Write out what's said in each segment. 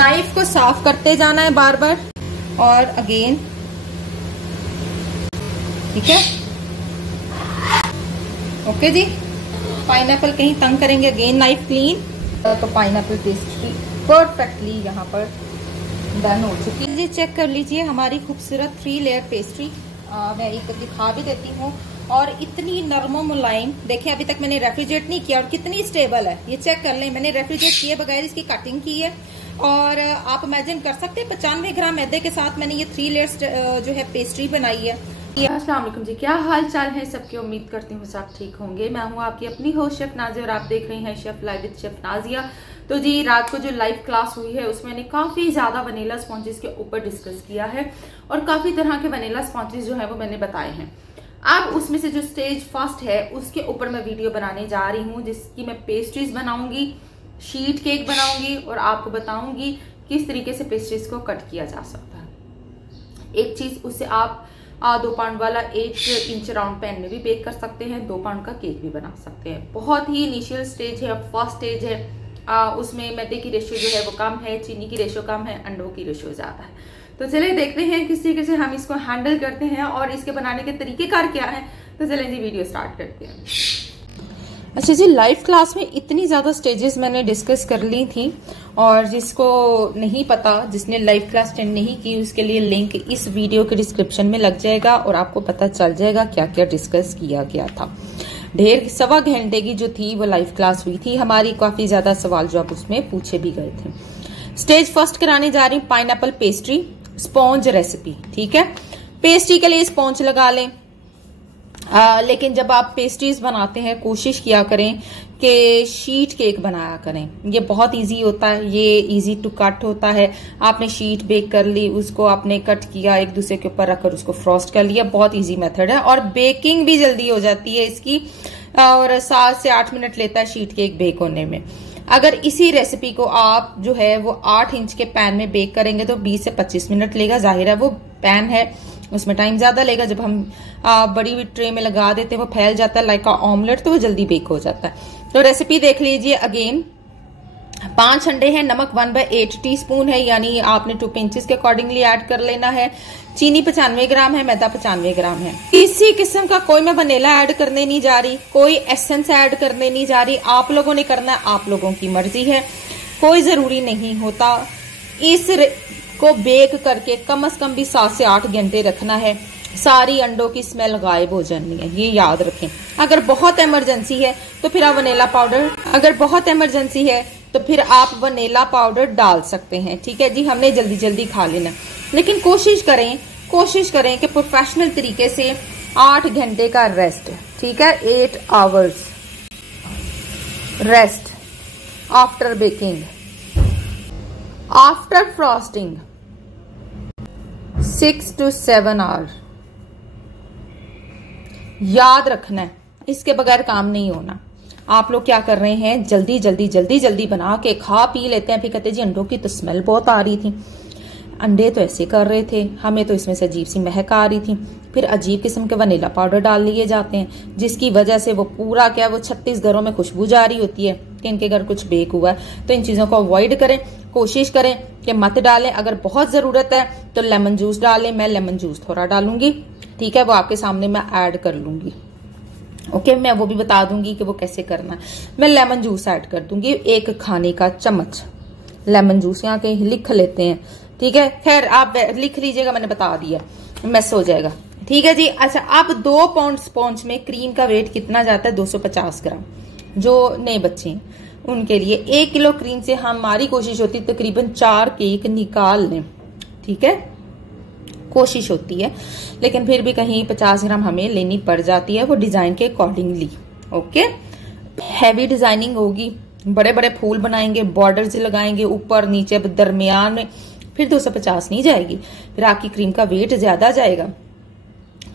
Knife को साफ करते जाना है बार बार और अगेन, ठीक है। ओके जी, पाइनएप्पल कहीं तंग करेंगे, अगेन नाइफ क्लीन। तो पाइनएप्पल पेस्ट्री परफेक्टली यहाँ पर डन हो चुकी है जी। चेक कर लीजिए हमारी खूबसूरत 3 लेयर पेस्ट्री। मैं एक दिखा भी देती हूँ, और इतनी नरम मुलायम। देखिए अभी तक मैंने रेफ्रिजरेट नहीं किया और कितनी स्टेबल है, ये चेक कर लें। मैंने रेफ्रिजरेट किए बगैर इसकी कटिंग की है, और आप इमेजिन कर सकते हैं 95 ग्राम मैदे के साथ मैंने ये 3 लेयर्स जो है पेस्ट्री बनाई है। अस्सलाम वालेकुम जी, क्या हाल चाल है सबकी। उम्मीद करती हूँ सब ठीक होंगे। मैं हूँ आपकी अपनी होस्ट शेफ नाजिया और आप देख रही हैं chef live with chef Nazia. तो जी रात को जो लाइव क्लास हुई है उसमें मैंने काफ़ी ज़्यादा वनीला स्पॉन्जेस के ऊपर डिस्कस किया है, और काफ़ी तरह के वनीला स्पॉन्जेस जो है वो मैंने बताए हैं। अब उसमें से जो स्टेज फर्स्ट है उसके ऊपर मैं वीडियो बनाने जा रही हूँ, जिसकी मैं पेस्ट्रीज बनाऊंगी, शीट केक बनाऊंगी, और आपको बताऊंगी किस तरीके से पेस्ट्रीज को कट किया जा सकता है। एक चीज़, उससे आप 2 पाउंड वाला 1 इंच राउंड पैन में भी बेक कर सकते हैं, 2 पाउंड का केक भी बना सकते हैं। बहुत ही इनिशियल स्टेज है, फर्स्ट स्टेज है। उसमें मैदे की रेशियो जो है वो कम है, चीनी की रेशियो कम है, अंडों की रेशियो ज़्यादा है। तो चलिए देखते हैं किस तरीके से हम इसको हैंडल करते हैं और इसके बनाने के तरीकेकार क्या है। तो चलें जी वीडियो स्टार्ट करते हैं। अच्छा जी, लाइव क्लास में इतनी ज़्यादा स्टेजेस मैंने डिस्कस कर ली थी, और जिसको नहीं पता, जिसने लाइव क्लास अटेंड नहीं की, उसके लिए लिंक इस वीडियो के डिस्क्रिप्शन में लग जाएगा और आपको पता चल जाएगा क्या क्या डिस्कस किया गया था। 1.25 घंटे की जो थी वो लाइव क्लास हुई थी हमारी। काफ़ी ज़्यादा सवाल जवाब उसमें पूछे भी गए थे। स्टेज फर्स्ट कराने जा रही हूँ पाइनएप्पल पेस्ट्री स्पॉन्ज रेसिपी, ठीक है। पेस्ट्री के लिए स्पॉन्ज लगा लें, लेकिन जब आप पेस्ट्रीज बनाते हैं कोशिश किया करें कि शीट केक बनाया करें। ये बहुत इजी होता है, ये इजी टू कट होता है। आपने शीट बेक कर ली, उसको आपने कट किया, एक दूसरे के ऊपर रखकर उसको फ्रॉस्ट कर लिया। बहुत इजी मेथड है, और बेकिंग भी जल्दी हो जाती है इसकी, और 7 से 8 मिनट लेता है शीट केक बेक होने में। अगर इसी रेसिपी को आप जो है वो 8 इंच के पैन में बेक करेंगे तो 20 से 25 मिनट लेगा। जाहिर है वो पैन है, उसमें टाइम ज्यादा लेगा। जब हम बड़ी हुई ट्रे में लगा देते हैं वो फैल जाता है लाइक ऑमलेट, तो वो जल्दी बेक हो जाता है। तो रेसिपी देख लीजिए अगेन। 5 अंडे हैं, नमक 1/8 टीस्पून है, यानी आपने 2 पिंचेस के अकॉर्डिंगली ऐड कर लेना है। चीनी 95 ग्राम है, मैदा 95 ग्राम है। किसी किस्म का कोई मैं वनीला ऐड करने नहीं जा रही, कोई एसेंस ऐड करने नहीं जा रही। आप लोगों ने करना है, आप लोगों की मर्जी है, कोई जरूरी नहीं होता। इस को बेक करके कम से कम भी 7 से 8 घंटे रखना है। सारी अंडों की स्मेल गायब हो जानी है, ये याद रखें। अगर बहुत इमरजेंसी है तो फिर आप वनीला पाउडर, अगर बहुत इमरजेंसी है तो फिर आप वनीला पाउडर डाल सकते हैं, ठीक है जी। हमने जल्दी जल्दी खा लेना, लेकिन कोशिश करें कि प्रोफेशनल तरीके से 8 घंटे का रेस्ट, ठीक है। 8 hours rest after baking, after frosting 6 to 7 hour. याद रखना है, इसके बगैर काम नहीं होना। आप लोग क्या कर रहे हैं, जल्दी बना के खा पी लेते हैं, फिर कहते जी अंडों की तो स्मेल बहुत आ रही थी, अंडे तो ऐसे कर रहे थे, हमें तो इसमें से अजीब सी महक आ रही थी। फिर अजीब किस्म के वनीला पाउडर डाल लिए जाते हैं, जिसकी वजह से वो पूरा क्या वो 36 घरों में खुशबू जा रही होती है कि इनके घर कुछ बेक हुआ है। तो इन चीजों को अवॉइड करें, कोशिश करें कि मत डालें। अगर बहुत जरूरत है तो लेमन जूस डालें। मैं लेमन जूस थोड़ा डालूंगी, ठीक है, वो आपके सामने मैं ऐड कर लूंगी। ओके, मैं वो भी बता दूंगी कि वो कैसे करना है। मैं लेमन जूस ऐड कर दूंगी, 1 खाने का चम्मच लेमन जूस। यहाँ कहीं लिख लेते हैं, ठीक है। खैर आप लिख लीजिएगा, मैंने बता दिया, मिस हो जाएगा, ठीक है जी। अच्छा, अब 2 पाउंड स्पॉन्ज में क्रीम का वेट कितना जाता है, 250 ग्राम। जो नए बच्चे हैं उनके लिए 1 किलो क्रीम से हमारी कोशिश होती है तकरीबन 4 केक निकाल लें, ठीक है। कोशिश होती है, लेकिन फिर भी कहीं 50 ग्राम हमें लेनी पड़ जाती है, वो डिजाइन के अकॉर्डिंगली। ओके, हैवी डिजाइनिंग होगी, बड़े बड़े फूल बनाएंगे, बॉर्डर्स लगाएंगे ऊपर नीचे दरमियान में, फिर 250 नहीं जाएगी, फिर आपकी क्रीम का वेट ज्यादा जाएगा।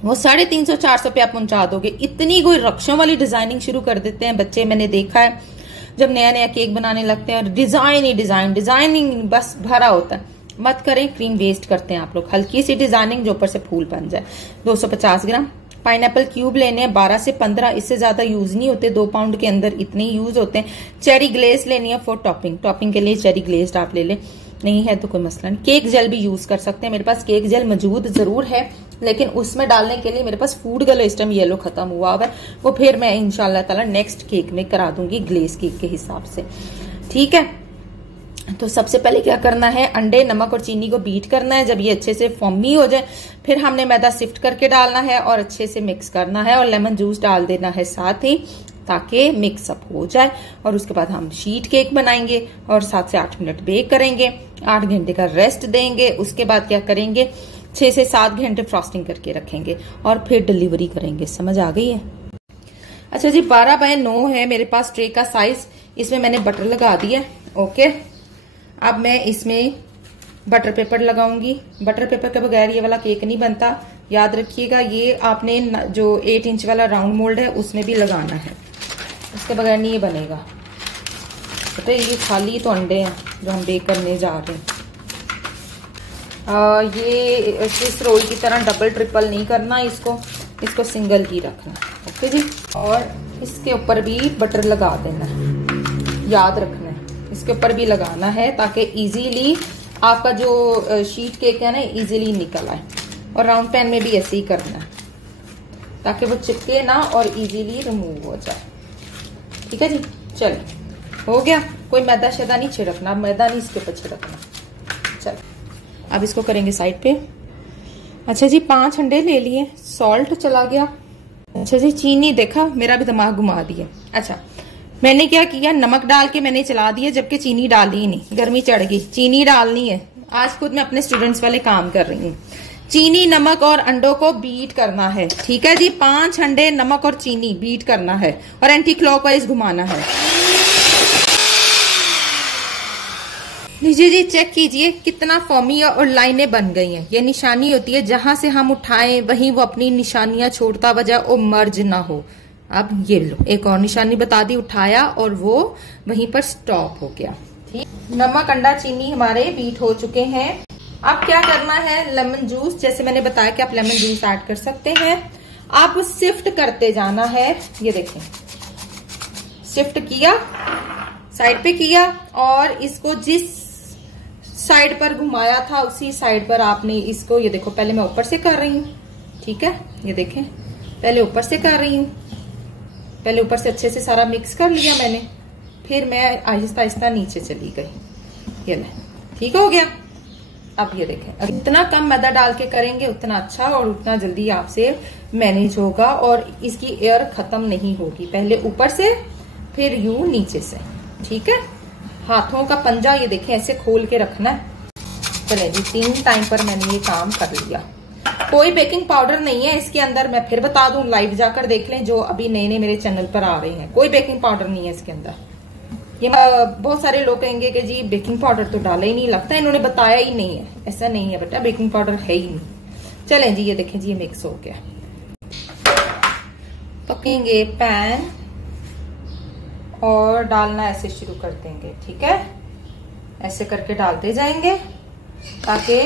वो 350-400 पे आप पहुंचा दोगे। इतनी कोई रक्षों वाली डिजाइनिंग शुरू कर देते हैं बच्चे, मैंने देखा है जब नया नया केक बनाने लगते हैं, डिजाइन ही डिजाइनिंग बस भरा होता है। मत करें, क्रीम वेस्ट करते हैं आप लोग। हल्की सी डिजाइनिंग जो ऊपर से फूल बन जाए। 250 ग्राम पाइनएप्पल क्यूब लेने हैं, 12 से 15, इससे ज्यादा यूज नहीं होते। 2 पाउंड के अंदर इतने यूज होते हैं। चेरी ग्लेज लेनी है फॉर टॉपिंग, टॉपिंग के लिए चेरी ग्लेज आप ले लें। नहीं है तो कोई मसला नहीं, केक जेल भी यूज कर सकते हैं। मेरे पास केक जेल मौजूद जरूर है, लेकिन उसमें डालने के लिए मेरे पास फूड कलर इस टाइम येलो खत्म हुआ है, वो फिर मैं इंशाल्लाह ताला नेक्स्ट केक में करा दूंगी ग्लेज केक के हिसाब से। ठीक है, तो सबसे पहले क्या करना है, अंडे, नमक और चीनी को बीट करना है। जब ये अच्छे से फॉर्मी हो जाए, फिर हमने मैदा सिफ्ट करके डालना है और अच्छे से मिक्स करना है, और लेमन जूस डाल देना है साथ ही, ताकि मिक्स अप हो जाए। और उसके बाद हम शीट केक बनाएंगे और 7 से 8 मिनट बेक करेंगे, 8 घंटे का रेस्ट देंगे। उसके बाद क्या करेंगे, 6 से 7 घंटे फ्रॉस्टिंग करके रखेंगे और फिर डिलीवरी करेंगे। समझ आ गई है? अच्छा जी, 12x9 है मेरे पास ट्रे का साइज। इसमें मैंने बटर लगा दिया। ओके, अब मैं इसमें बटर पेपर लगाऊंगी। बटर पेपर के बगैर ये वाला केक नहीं बनता, याद रखिएगा। ये आपने जो 8 इंच वाला राउंड मोल्ड है उसमें भी लगाना है, उसके बगैर नहीं ये बनेगा। पता है, ये खाली तो अंडे हैं जो हम बेक करने जा रहे हैं। ये स्विस रोल की तरह डबल ट्रिपल नहीं करना इसको सिंगल ही रखना। ओके जी, और इसके ऊपर भी बटर लगा देना है, याद रखना है इसके ऊपर भी लगाना है, ताकि इजीली आपका जो शीट केक है ना इजीली निकल आए। और राउंड पैन में भी ऐसे ही करना है, ताकि वो चिपके ना और इजीली रिमूव हो जाए। ठीक है जी, चलिए हो गया। कोई मैदा शैदा नहीं छिड़कना, मैदा नहीं इसके ऊपर छिड़कना। चल, अब इसको करेंगे साइड पे। अच्छा जी, 5 अंडे ले लिए, सॉल्ट चला गया। अच्छा जी, चीनी, देखा मेरा भी दिमाग घुमा दिया। अच्छा, मैंने क्या किया, नमक डाल के मैंने चला दिया, जबकि चीनी डाली ही नहीं, गर्मी चढ़ गई। चीनी डालनी है, आज खुद मैं अपने स्टूडेंट्स वाले काम कर रही हूँ। चीनी, नमक और अंडों को बीट करना है। ठीक है जी, 5 अंडे, नमक और चीनी बीट करना है और एंटी क्लॉकवाइज घुमाना है। लीजिए जी, चेक कीजिए कितना फॉर्मी और लाइनें बन गई हैं। ये निशानी होती है, जहां से हम उठाएं वहीं वो अपनी निशानियां छोड़ता वजह और मर्ज ना हो। अब ये लो, एक और निशानी बता दी, उठाया और वो वहीं पर स्टॉप हो गया। ठीक, नमक, अंडा, चीनी हमारे बीट हो चुके हैं। अब क्या करना है, लेमन जूस, जैसे मैंने बताया कि आप लेमन जूस ऐड कर सकते हैं। आप शिफ्ट करते जाना है। ये देखें, शिफ्ट किया, साइड पे किया, और इसको जिस साइड पर घुमाया था उसी साइड पर आपने इसको, ये देखो, पहले मैं ऊपर से कर रही हूँ। ठीक है, ये देखें, पहले ऊपर से कर रही हूँ, पहले ऊपर से अच्छे से सारा मिक्स कर लिया मैंने, फिर मैं आहिस्ता आहिस्ता नीचे चली गई। ये ले, ठीक हो गया। अब ये देखें, इतना कम मैदा डाल के करेंगे उतना अच्छा और उतना जल्दी आपसे मैनेज होगा और इसकी एयर खत्म नहीं होगी। पहले ऊपर से, फिर यूं नीचे से। ठीक है, हाथों का पंजा ये देखें ऐसे खोल के रखना है। चले जी, 3 टाइम पर मैंने ये काम कर लिया। कोई बेकिंग पाउडर नहीं है इसके अंदर, मैं फिर बता दूं, लाइव जाकर देख लें जो अभी नए नए मेरे चैनल पर आ रहे हैं। कोई बेकिंग पाउडर नहीं है इसके अंदर। ये बहुत सारे लोग कहेंगे कि जी बेकिंग पाउडर तो डाला ही नहीं, लगता है इन्होंने बताया ही नहीं है। ऐसा नहीं है बेटा, बेकिंग पाउडर है ही नहीं। चलें जी, ये देखें जी, ये मिक्स हो गया। पकेंगे पैन और डालना ऐसे शुरू कर देंगे। ठीक है, ऐसे करके डालते जाएंगे ताकि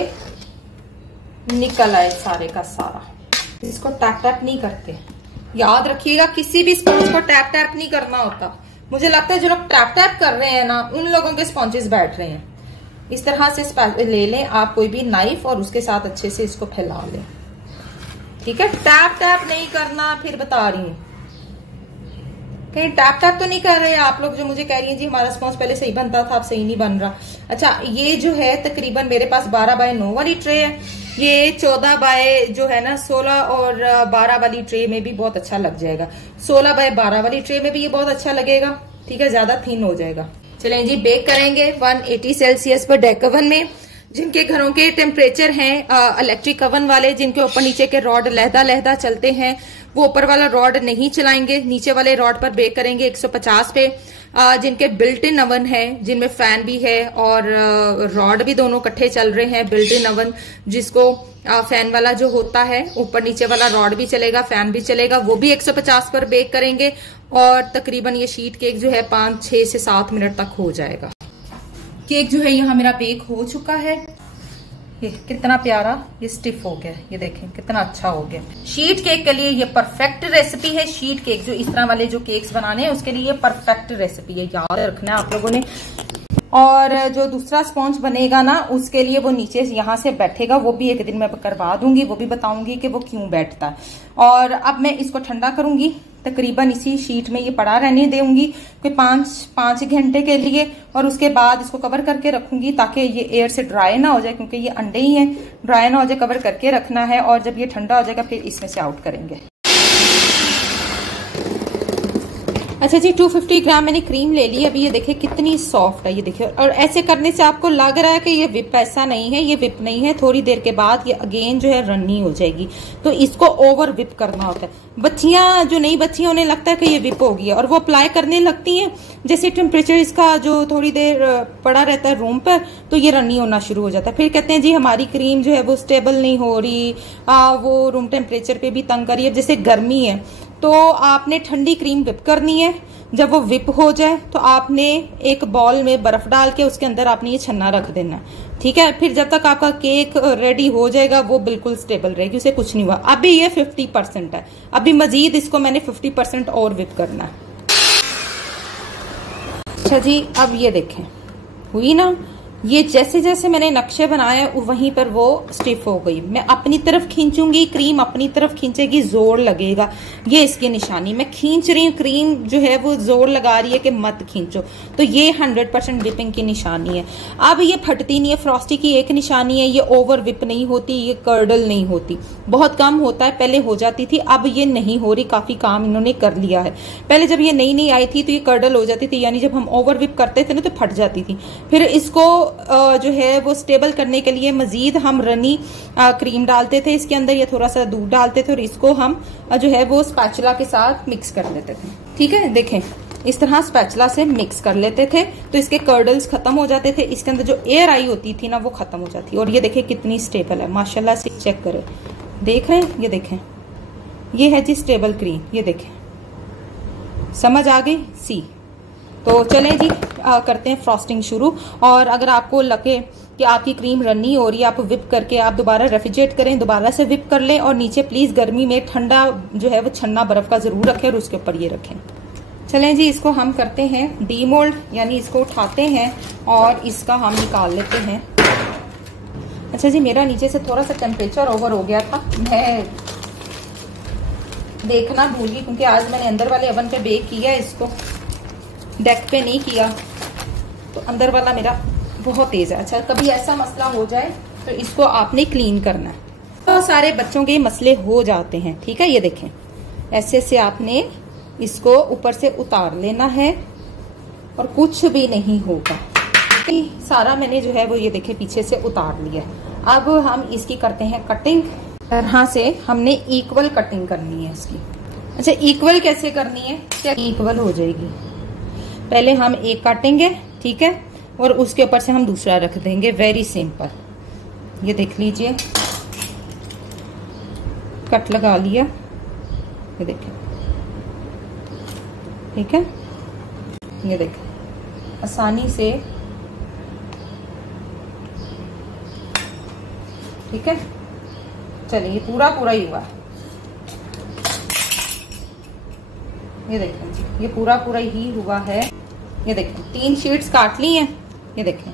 निकल आए सारे का सारा। इसको टैप टैप नहीं करते, याद रखिएगा, किसी भी स्पॉन्ज को टैप टैप नहीं करना होता। मुझे लगता है जो लोग टैप टैप कर रहे हैं ना, उन लोगों के स्पॉन्जेस बैठ रहे हैं। इस तरह से ले लें आप कोई भी नाइफ और उसके साथ अच्छे से इसको फैला लें। ठीक है, टैप टैप नहीं करना, फिर बता रही हूँ। कहीं टैप टैप तो नहीं कर रहे आप लोग जो मुझे कह रही हैं जी हमारा स्पॉन्ज पहले सही बनता था अब सही नहीं बन रहा। अच्छा, ये जो है तकरीबन मेरे पास 12x9 वाली ट्रे है। ये 14x जो है ना 16 और 12 वाली ट्रे में भी बहुत अच्छा लग जाएगा। 16x12 वाली ट्रे में भी ये बहुत अच्छा लगेगा। ठीक है, ज्यादा थिन हो जाएगा। चलें जी, बेक करेंगे 180 सेल्सियस पर डेक ओवन में। जिनके घरों के टेम्परेचर हैं इलेक्ट्रिक ओवन वाले, जिनके ऊपर नीचे के रॉड लहदा लहदा चलते हैं, वो ऊपर वाला रॉड नहीं चलाएंगे, नीचे वाले रॉड पर बेक करेंगे 150 पे। जिनके बिल्ट इन ओवन है, जिनमें फैन भी है और रॉड भी दोनों इकट्ठे चल रहे हैं, बिल्ट इन ओवन जिसको फैन वाला जो होता है, ऊपर नीचे वाला रॉड भी चलेगा, फैन भी चलेगा, वो भी 150 पर बेक करेंगे। और तकरीबन ये शीट केक जो है 5-6 से 7 मिनट तक हो जाएगा। केक जो है यहाँ मेरा बेक हो चुका है। ये कितना प्यारा ये स्टिफ हो गया, ये देखें कितना अच्छा हो गया। शीट केक के लिए ये परफेक्ट रेसिपी है। शीट केक जो इस तरह वाले जो केक्स बनाने हैं उसके लिए ये परफेक्ट रेसिपी है, याद रखना है आप लोगों ने। और जो दूसरा स्पॉन्ज बनेगा ना उसके लिए वो नीचे यहाँ से बैठेगा, वो भी एक दिन मैं करवा दूंगी, वो भी बताऊंगी कि वो क्यों बैठता है। और अब मैं इसको ठंडा करूंगी, तकरीबन इसी शीट में ये पड़ा रहने दूंगी कोई 5 घंटे के लिए, और उसके बाद इसको कवर करके रखूंगी ताकि ये एयर से ड्राई ना हो जाए, क्योंकि ये अंडे ही हैं, ड्राई ना हो जाए, कवर करके रखना है। और जब ये ठंडा हो जाएगा फिर इसमें से आउट करेंगे। अच्छा जी, 250 ग्राम मैंने क्रीम ले ली। अभी ये देखिए कितनी सॉफ्ट है, ये देखिए। और ऐसे करने से आपको लग रहा है कि ये विप, ऐसा नहीं है, ये विप नहीं है। थोड़ी देर के बाद ये अगेन जो है रन्नी हो जाएगी, तो इसको ओवर विप करना होता है। बच्चियां जो नई बच्चियां, उन्हें लगता है कि ये विप हो गया और वो अप्लाई करने लगती हैं। जैसे टेम्परेचर इसका जो थोड़ी देर पड़ा रहता है रूम पर, तो ये रन्नी होना शुरू हो जाता है। फिर कहते हैं जी हमारी क्रीम जो है वो स्टेबल नहीं हो रही, वो रूम टेम्परेचर पे भी तंग कर रही है। जैसे गर्मी है तो आपने ठंडी क्रीम विप करनी है। जब वो विप हो जाए तो आपने एक बॉल में बर्फ डाल के उसके अंदर आपने ये छन्ना रख देना है, ठीक है। फिर जब तक आपका केक रेडी हो जाएगा वो बिल्कुल स्टेबल रहेगी, उसे कुछ नहीं हुआ। अभी ये 50% है, अभी मजीद इसको मैंने 50% और विप करना है। अच्छा जी, अब ये देखें हुई ना, ये जैसे जैसे मैंने नक्शे बनाए वहीं पर वो स्टिफ हो गई। मैं अपनी तरफ खींचूंगी, क्रीम अपनी तरफ खींचेगी, जोर लगेगा, ये इसकी निशानी। मैं खींच रही हूँ, क्रीम जो है वो जोर लगा रही है कि मत खींचो, तो ये 100% विपिंग की निशानी है। अब ये फटती नहीं है, फ्रॉस्टी की एक निशानी है, ये ओवर विप नहीं होती, ये कर्डल नहीं होती। बहुत कम होता है, पहले हो जाती थी, अब ये नहीं हो रही। काफी काम इन्होंने कर लिया है। पहले जब ये नई आई थी तो ये कर्डल हो जाती थी, यानी जब हम ओवर विप करते थे ना तो फट जाती थी। फिर इसको जो है वो स्टेबल करने के लिए मजीद हम रनी क्रीम डालते थे इसके अंदर, या थोड़ा सा दूध डालते थे, और इसको हम जो है वो स्पैचुला के साथ मिक्स कर लेते थे। ठीक है, देखें इस तरह स्पैचुला से मिक्स कर लेते थे तो इसके कर्डल्स खत्म हो जाते थे, इसके अंदर जो एयर आई होती थी ना वो खत्म हो जाती। और ये देखें कितनी स्टेबल है, माशाल्लाह से। चेक करें, देख रहे हैं, ये देखें, ये है जी स्टेबल क्रीम। ये देखें, समझ आ गई सी। तो चलें जी, करते हैं फ्रॉस्टिंग शुरू। और अगर आपको लगे कि आपकी क्रीम रनी हो रही है, आप विप करके आप दोबारा रेफ्रिजरेट करें, दोबारा से विप कर लें। और नीचे प्लीज गर्मी में ठंडा जो है वो छन्ना बर्फ का जरूर रखें और उसके ऊपर ये रखें। चलें जी, इसको हम करते हैं डीमोल्ड, यानी इसको उठाते हैं और इसका हम निकाल लेते हैं। अच्छा जी, मेरा नीचे से थोड़ा सा टेम्परेचर ओवर हो गया था, मैं देखना भूल गई, क्योंकि आज मैंने अंदर वाले ओवन पे बेक किया है, इसको डेक पे नहीं किया, तो अंदर वाला मेरा बहुत तेज है। अच्छा, कभी ऐसा मसला हो जाए तो इसको आपने क्लीन करना है। तो सारे बच्चों के मसले हो जाते हैं, ठीक है। ये देखें, ऐसे से आपने इसको ऊपर से उतार लेना है और कुछ भी नहीं होगा। सारा मैंने जो है वो ये देखें पीछे से उतार लिया। अब हम इसकी करते हैं कटिंग। तरह से हमने इक्वल कटिंग करनी है इसकी। अच्छा, इक्वल कैसे करनी है, क्या इक्वल हो जाएगी? पहले हम एक काटेंगे, ठीक है, और उसके ऊपर से हम दूसरा रख देंगे। वेरी सिंपल, ये देख लीजिए, कट लगा लिया, ये देखें, ठीक है। ये देखें आसानी से, ठीक है। चलिए, ये पूरा पूरा ही हुआ, ये देखें जी, ये पूरा पूरा ही हुआ है। ये देखें 3 शीट्स काट ली हैं, ये देखें,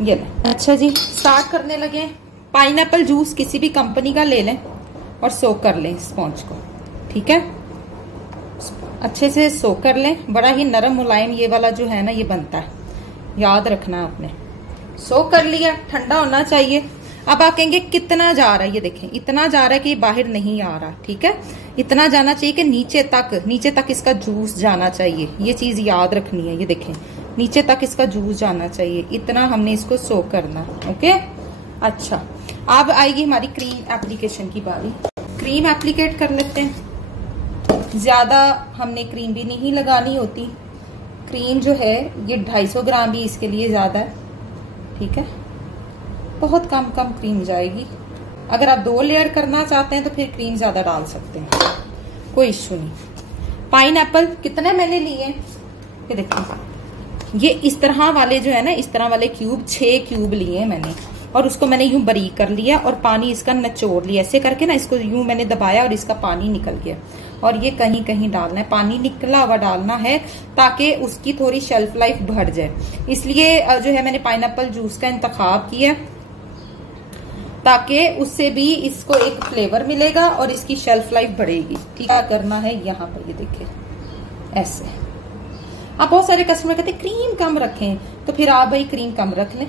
ये लें। अच्छा जी, स्टार्ट करने लगे। पाइनएप्पल जूस किसी भी कंपनी का ले लें और सोक कर लें स्पॉन्ज को, ठीक है। अच्छे से सोक कर लें, बड़ा ही नरम मुलायम ये वाला जो है ना ये बनता है, याद रखना आपने। सोक कर लिया, ठंडा होना चाहिए। अब आप कहेंगे कितना जा रहा है, ये देखें इतना जा रहा है कि बाहर नहीं आ रहा, ठीक है। इतना जाना चाहिए कि नीचे तक इसका जूस जाना चाहिए, ये चीज याद रखनी है। ये देखें नीचे तक इसका जूस जाना चाहिए, इतना हमने इसको सोक करना, ओके। अच्छा, अब आएगी हमारी क्रीम एप्लीकेशन की बारी। क्रीम एप्लीकेट कर लेते हैं। ज्यादा हमने क्रीम भी नहीं लगानी होती। क्रीम जो है ये 250 ग्राम भी इसके लिए ज्यादा है, ठीक है। बहुत कम क्रीम जाएगी। अगर आप 2 लेयर करना चाहते हैं तो फिर क्रीम ज्यादा डाल सकते हैं, कोई इश्यू नहीं। पाइनएप्पल कितने मैंने लिए, ये देखिए, ये इस तरह वाले जो है ना, इस तरह वाले क्यूब 6 क्यूब लिए मैंने, और उसको मैंने यूं बारीक कर लिया और पानी इसका निचोड़ लिया। ऐसे करके ना इसको यूं मैंने दबाया और इसका पानी निकल गया। और ये कहीं कहीं डालना है, पानी निकला हुआ डालना है ताकि उसकी थोड़ी शेल्फ लाइफ बढ़ जाए। इसलिए जो है मैंने पाइनएप्पल जूस का इंतखाब किया ताकि उससे भी इसको एक फ्लेवर मिलेगा और इसकी शेल्फ लाइफ बढ़ेगी। ठीक है, करना है यहाँ पर, ये देखिए ऐसे। अब बहुत सारे कस्टमर कहते हैं क्रीम कम रखें, तो फिर आप भाई क्रीम कम रख लें।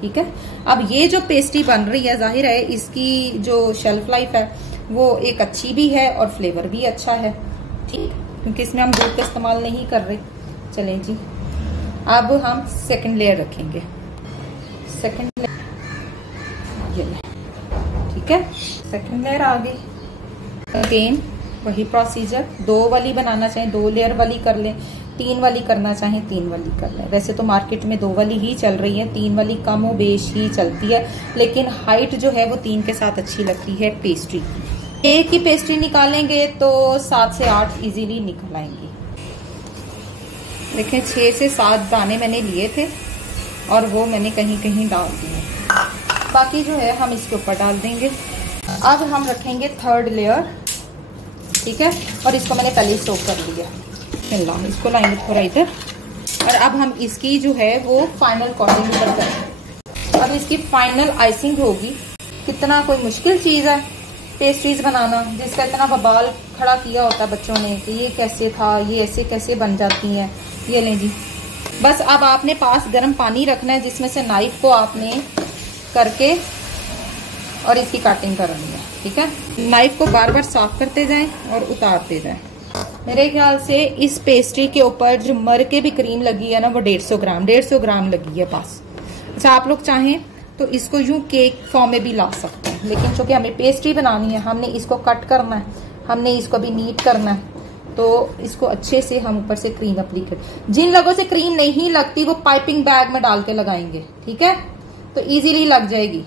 ठीक है, अब ये जो पेस्ट्री बन रही है, जाहिर है इसकी जो शेल्फ लाइफ है वो एक अच्छी भी है और फ्लेवर भी अच्छा है। ठीक, क्योंकि इसमें हम दूध का इस्तेमाल नहीं कर रहे। चलें जी, अब हम सेकंड लेयर रखेंगे। सेकंड लेयर, ठीक है, सेकंड लेयर आ गई। अगेन वही प्रोसीजर, 2 वाली बनाना चाहें 2 लेयर वाली कर लें, 3 वाली करना चाहें 3 वाली कर लें। वैसे तो मार्केट में 2 वाली ही चल रही है, 3 वाली कम हो बेश ही चलती है, लेकिन हाइट जो है वो 3 के साथ अच्छी लगती है पेस्ट्री की। एक ही पेस्ट्री निकालेंगे तो 7 से 8 इजीली निकल आएंगी। देखें 6 से 7 दाने मैंने लिए थे और वो मैंने कहीं कहीं डाल दिए, बाकी जो है हम इसके ऊपर डाल देंगे। अब हम रखेंगे 3rd लेयर। ठीक है, और इसको मैंने पहले ही सोक कर लिया। इसको लाएंगे थोड़ा इधर, और अब हम इसकी जो है वो फाइनल कोटिंग ऊपर करेंगे। अब इसकी फाइनल आइसिंग होगी। कितना कोई मुश्किल चीज है पेस्ट्रीज बनाना, जिसका इतना बवाल खड़ा किया होता है बच्चों ने कि ये कैसे था, ये ऐसे कैसे बन जाती हैं। ये लें जी, बस अब आपने पास गर्म पानी रखना है जिसमें से नाइफ को आपने करके और इसकी कटिंग करनी है। ठीक है, नाइफ को बार बार साफ करते जाएं और उतारते जाएं। मेरे ख्याल से इस पेस्ट्री के ऊपर जो मर के भी क्रीम लगी है ना वो 150 ग्राम लगी है बस। अच्छा, आप लोग चाहें तो इसको यूं केक फॉर्म में भी ला सकते हैं, लेकिन चूंकि हमें पेस्ट्री बनानी है, हमने इसको कट करना है, हमने इसको भी नीट करना है, तो इसको अच्छे से हम ऊपर से क्रीम अप्लाई करें। जिन लोगों से क्रीम नहीं लगती वो पाइपिंग बैग में डाल के लगाएंगे। ठीक है, तो इजीली लग जाएगी।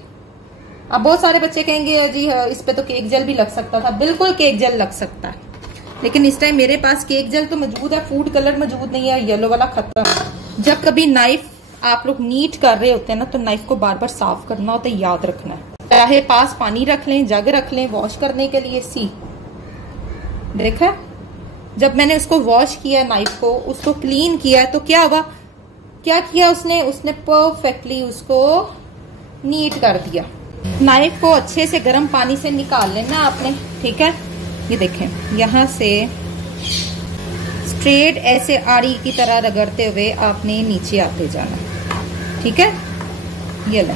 अब बहुत सारे बच्चे कहेंगे जी इस पे तो केक जेल भी लग सकता था। बिल्कुल केक जेल लग सकता है, लेकिन इस टाइम मेरे पास केक जेल तो मौजूद है, फूड कलर मौजूद नहीं है, येलो वाला खत्म। जब कभी नाइफ आप लोग नीट कर रहे होते हैं ना, तो नाइफ को बार बार साफ करना होता है, याद रखना है। चाहे पास पानी रख लें, जग रख लें वॉश करने के लिए। सी देखा, जब मैंने उसको वॉश किया नाइफ को, उसको क्लीन किया, तो क्या हुआ, क्या किया उसने परफेक्टली उसको नीट कर दिया। नाइफ को अच्छे से गर्म पानी से निकाल लेना आपने। ठीक है, ये देखें यहाँ से स्ट्रेट ऐसे आड़ी की तरह रगड़ते हुए आपने नीचे आते जाना। ठीक है, ये ले,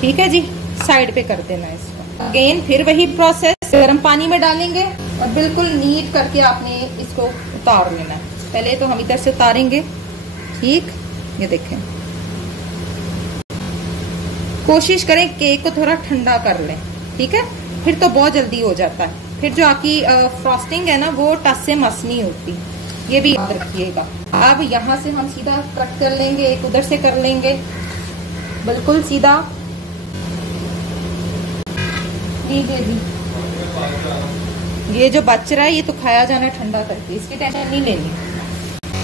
ठीक है जी, साइड पे कर देना इसको। अगेन फिर वही प्रोसेस, गर्म पानी में डालेंगे और बिल्कुल नीट करके आपने इसको उतार लेना है। पहले तो हम इधर से उतारेंगे। ठीक, ये देखें, कोशिश करें केक को थोड़ा ठंडा कर लें। ठीक है, फिर तो बहुत जल्दी हो जाता है। फिर जो आपकी फ्रॉस्टिंग है ना वो टस से मस नहीं होती, ये भी याद रखिएगा। अब यहाँ से हम सीधा कट कर लेंगे, एक उधर से कर लेंगे, बिल्कुल सीधा। लीजिए जी, ये जो बच रहा है ये तो खाया जाना ठंडा करके, इसकी टेंशन नहीं लेनी।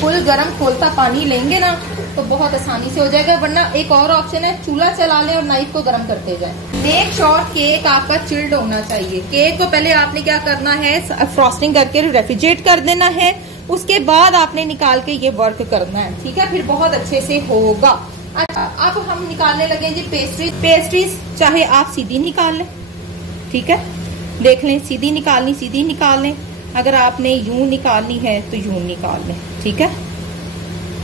फुल गरम खोलता पानी लेंगे ना तो बहुत आसानी से हो जाएगा, वरना एक और ऑप्शन है, चूल्हा चला लें और नाइफ को गरम करते जाएं। मेक श्योर केक आपका चिल्ड होना चाहिए। केक को पहले आपने क्या करना है, फ्रॉस्टिंग करके रेफ्रिजरेट कर देना है, उसके बाद आपने निकाल के ये वर्क करना है। ठीक है, फिर बहुत अच्छे से होगा। अच्छा, अब हम निकालने लगे जी पेस्ट्रीज। चाहे आप सीधी निकाल लें, ठीक है, देख लें, सीधी निकालनी सीधी निकाल लें, अगर आपने यूं निकालनी है तो यूं निकाल लें। ठीक है,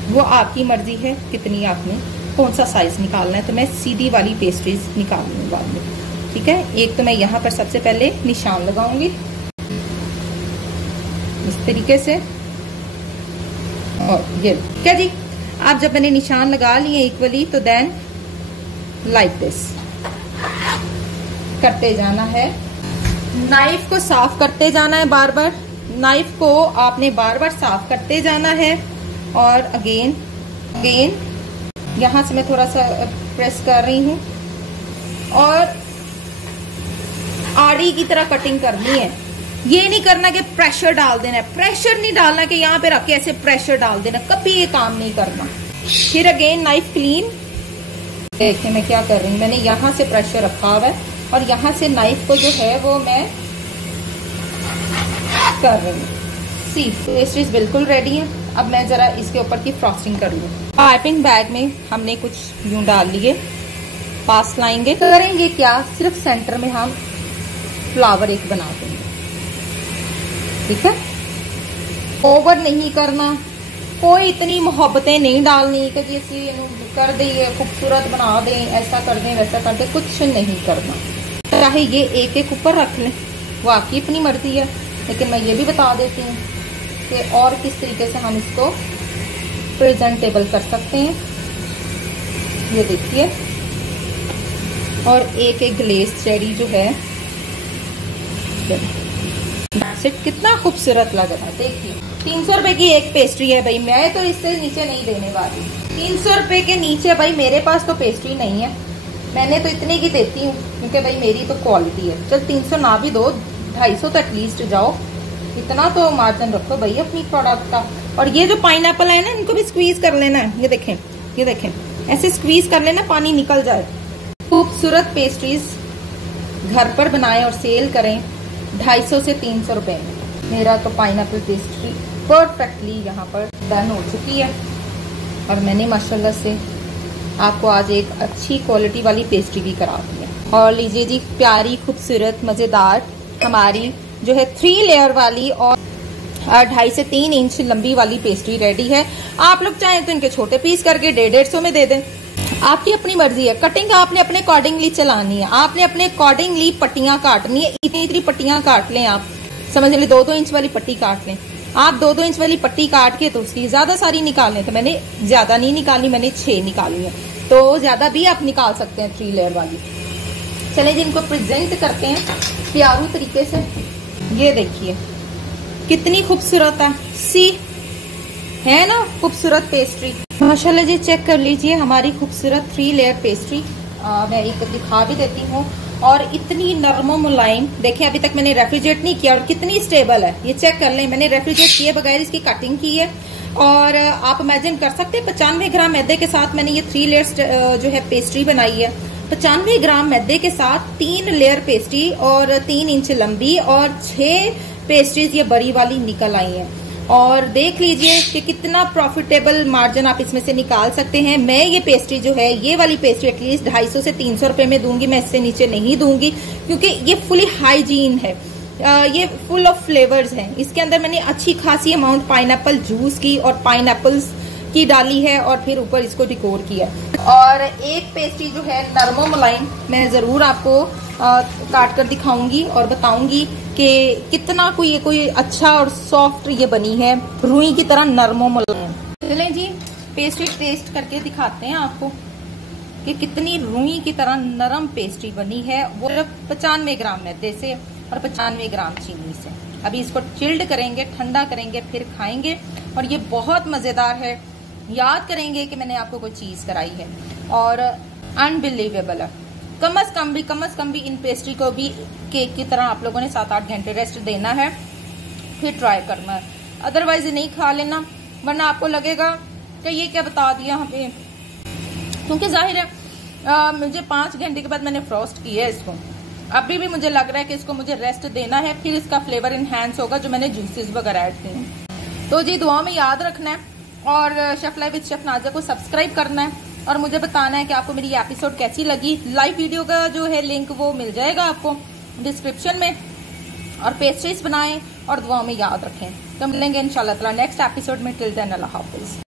वो आपकी मर्जी है कितनी आपने कौन सा साइज निकालना है। तो मैं सीधी वाली पेस्ट्रीज निकालने वाली हूँ। ठीक है, एक तो मैं यहाँ पर सबसे पहले निशान लगाऊंगी इस तरीके से, और ये क्या जी, आप जब मैंने निशान लगा लिए इक्वली तो देन लाइक दिस करते जाना है। नाइफ को साफ करते जाना है बार बार, नाइफ को आपने बार बार साफ करते जाना है। और अगेन यहाँ से मैं थोड़ा सा प्रेस कर रही हूँ और आड़ी की तरह कटिंग करनी है। ये नहीं करना कि प्रेशर डाल देना है, प्रेशर नहीं डालना कि यहाँ पे रख के ऐसे प्रेशर डाल देना, कभी ये काम नहीं करना। फिर अगेन नाइफ क्लीन। देखिए मैं क्या कर रही हूँ, मैंने यहाँ से प्रेशर रखा हुआ है और यहाँ से नाइफ को जो है वो मैं कर रही हूँ। सी पेस्ट्रीज बिल्कुल रेडी है। अब मैं जरा इसके ऊपर की फ्रॉस्टिंग कर लूँ। पाइपिंग बैग में हमने कुछ यूं डाल लिए, पास लाएंगे, करेंगे क्या, सिर्फ सेंटर में हम फ्लावर एक बना देंगे। ठीक है, ओवर नहीं करना, कोई इतनी मोहब्बतें नहीं डालनी कि जैसे कर दें खूबसूरत बना दें, ऐसा कर दें वैसा कर दें, कुछ नहीं करना। चाहे ये एक एक ऊपर रख लें, वो आपकी अपनी मर्जी है, लेकिन मैं ये भी बता देती हूँ कि और किस तरीके से हम इसको प्रेजेंटेबल कर सकते हैं। ये देखिए, और एक एक ग्लेज चेरी जो है कितना खूबसूरत लग रहा है। देखिए 300 रुपए की एक पेस्ट्री है भाई, मैं तो इससे नीचे नहीं देने वाली। 300 रुपए के नीचे भाई मेरे पास तो पेस्ट्री नहीं है, मैंने तो इतने की देती हूँ क्योंकि भाई मेरी तो क्वालिटी है। चल 300 ना भी दो, 250 तो एटलीस्ट जाओ, इतना तो मार्जिन रखो भाई अपनी प्रोडक्ट का। और ये जो पाइनएप्पल है ना, इनको भी स्क्वीज कर लेना है। ये देखें, ये देखें, ऐसे स्क्वीज कर लेना, पानी निकल जाए। खूबसूरत पेस्ट्रीज घर पर बनाएं और सेल करें 250 से 300 रुपए में। मेरा तो पाइनएप्पल पेस्ट्री परफेक्टली यहाँ पर डन हो चुकी है और मैंने माशाल्लाह से आपको आज एक अच्छी क्वालिटी वाली पेस्ट्री भी करा दी है। और लीजिए जी, प्यारी खूबसूरत मज़ेदार हमारी जो है 3 लेयर वाली और 2.5 से 3 इंच लंबी वाली पेस्ट्री रेडी है। आप लोग चाहें तो इनके छोटे पीस करके 150 में दे दें, आपकी अपनी मर्जी है। कटिंग आपने अपने अकॉर्डिंगली चलानी है, आपने अपने अकॉर्डिंगली पट्टियां काटनी है। इतनी पट्टियां काट लें, आप समझ लें 2-2 इंच वाली पट्टी काट लें। आप 2-2 इंच वाली पट्टी काट के तो उसकी ज्यादा सारी निकाल लें। तो मैंने ज्यादा नहीं निकाली, मैंने 6 निकाली है, तो ज्यादा भी आप निकाल सकते हैं 3 लेयर वाली। चलें जी, इनको प्रेजेंट करते हैं प्यारू तरीके से। ये देखिए कितनी खूबसूरत है, सी है ना खूबसूरत पेस्ट्री माशाल्लाह जी। चेक कर लीजिए हमारी खूबसूरत 3 लेयर पेस्ट्री। मैं एक दिखा भी देती हूँ, और इतनी नरम मुलायम। देखिए अभी तक मैंने रेफ्रिजरेट नहीं किया और कितनी स्टेबल है, ये चेक कर लें। मैंने रेफ्रिजरेट किए बगैर इसकी कटिंग की है। और आप इमेजिन कर सकते हैं 95 ग्राम मैदे के साथ मैंने ये 3 लेयर जो है पेस्ट्री बनाई है। 95 ग्राम मैदे के साथ 3 लेयर पेस्ट्री और 3 इंच लंबी और 6 पेस्ट्रीज ये बड़ी वाली निकल आई हैं। और देख लीजिए कि कितना प्रॉफिटेबल मार्जिन आप इसमें से निकाल सकते हैं। मैं ये पेस्ट्री जो है, ये वाली पेस्ट्री एटलीस्ट 250 से 300 रुपए में दूंगी, मैं इससे नीचे नहीं दूंगी क्योंकि ये फुली हाइजीन है। ये फुल ऑफ फ्लेवर्स हैं। इसके अंदर मैंने अच्छी खासी अमाउंट पाइनएप्पल जूस की और पाइनएप्पल्स की डाली है और फिर ऊपर इसको डिकोर किया। और एक पेस्ट्री जो है नरमो मुलायम, मैं जरूर आपको काट कर दिखाऊंगी और बताऊंगी कि कितना कोई अच्छा और सॉफ्ट ये बनी है, रुई की तरह नरमो मुलायम। चलें जी, पेस्ट्री टेस्ट करके दिखाते हैं आपको कि कितनी रुई की तरह नरम पेस्ट्री बनी है, वो 95 ग्राम मैदे से और 95 ग्राम चीनी से। अभी इसको चिल्ड करेंगे, ठंडा करेंगे, फिर खाएंगे। और ये बहुत मजेदार है, याद करेंगे कि मैंने आपको कोई चीज कराई है। और अनबिलीवेबल है। कम अज कम भी इन पेस्ट्री को भी केक की तरह आप लोगों ने 7-8 घंटे रेस्ट देना है, फिर ट्राई करना है। अदरवाइज नहीं खा लेना, वरना आपको लगेगा कि ये क्या बता दिया हमें। क्योंकि जाहिर है मुझे 5 घंटे के बाद मैंने फ्रोस्ट किया है इसको, अभी भी मुझे लग रहा है कि इसको मुझे रेस्ट देना है, फिर इसका फ्लेवर इनहेंस होगा जो मैंने जूसेस वगैरह ऐड किए हैं। तो जी दुआ में याद रखना है और chef live with chef Nazia को सब्सक्राइब करना है और मुझे बताना है कि आपको मेरी एपिसोड कैसी लगी। लाइव वीडियो का जो है लिंक वो मिल जाएगा आपको डिस्क्रिप्शन में। और पेस्ट्रीज बनाएं और दुआ में याद रखें। तो मिलेंगे इंशाल्लाह ताला नेक्स्ट एपिसोड में। टिल देन अल्लाह हाफिज।